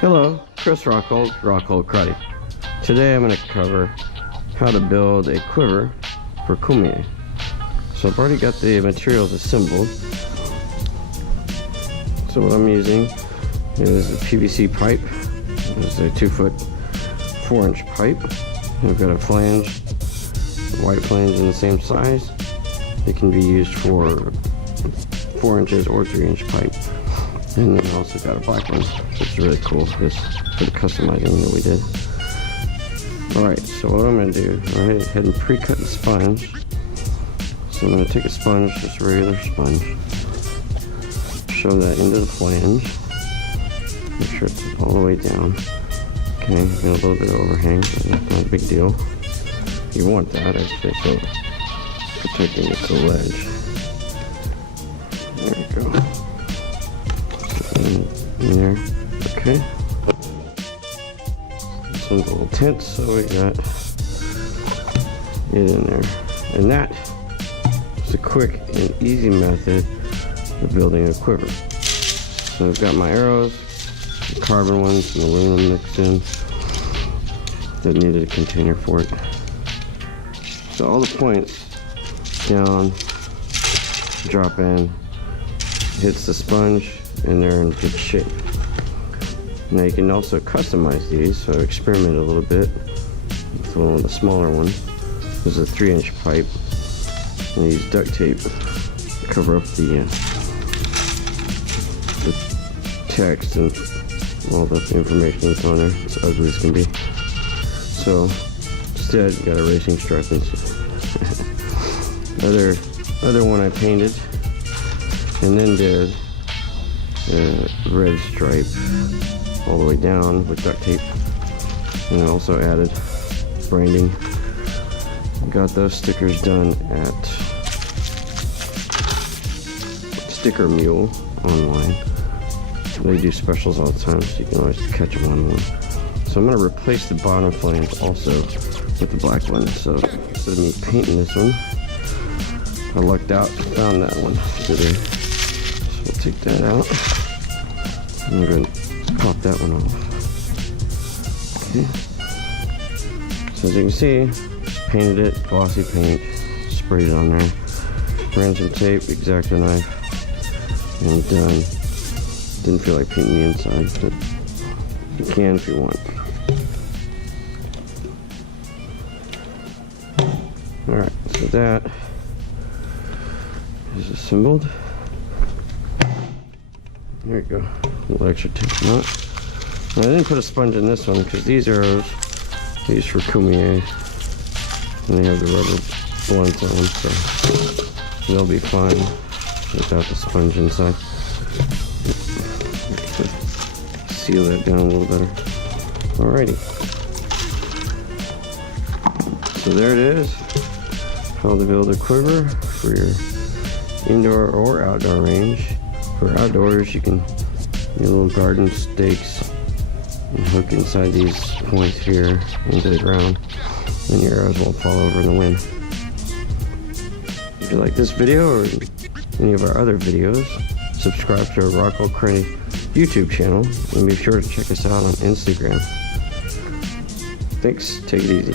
Hello, Chris Rockhold, Rockhold Karate. Today I'm going to cover how to build a quiver for Kummooyeh. So I've already got the materials assembled. So what I'm using is a PVC pipe. This is a 2-foot 4-inch pipe. I've got a flange, a white flange in the same size. It can be used for 4 inches or 3-inch pipe. And then I also got a black one, which is really cool, just for the customizing that we did. Alright, so what I'm going to do, go ahead and pre-cut the sponge. So I'm going to take a sponge, just a regular sponge, shove that into the flange, make sure it's all the way down. Okay, got a little bit of overhang, but not a big deal. You want that, actually, so protecting it to the ledge. There we go. In there. Okay. This one's a little tense, so we got it in there. And that is a quick and easy method of building a quiver. So I've got my arrows, the carbon ones, and aluminum mixed in. That needed a container for it. So all the points down, drop in, hits the sponge, and they're in good shape. Now you can also customize these, so experiment a little bit with one of the smaller ones. This is a 3-inch pipe, and I use duct tape to cover up the text and all the information that's on there. It's ugly as can be. So instead, got a racing stripe. Other one I painted, and then did a red stripe all the way down with duct tape, and I also added branding. Got those stickers done at Sticker Mule online. They do specials all the time, so you can always catch them on one. So I'm going to replace the bottom flames also with the black one. So instead of me painting this one, I lucked out and found that one today. So we'll take that out. I'm going to pop that one off. Okay. So as you can see, just painted it, glossy paint, sprayed it on there, ran some tape, X-Acto knife, and done. Didn't feel like painting the inside, but you can if you want. Alright, so that is assembled. There we go. A little extra tape on it. I didn't put a sponge in this one because these arrows are used for Kummooyeh, and they have the rubber blunts on them, so they'll be fine without the sponge inside. Seal that down a little better. Alrighty. So there it is. How to build a quiver for your indoor or outdoor range. For outdoors, you can use little garden stakes and hook inside these points here into the ground, and your arrows won't fall over in the wind. If you like this video or any of our other videos, subscribe to our Rockhold Karate YouTube channel, and be sure to check us out on Instagram. Thanks, take it easy.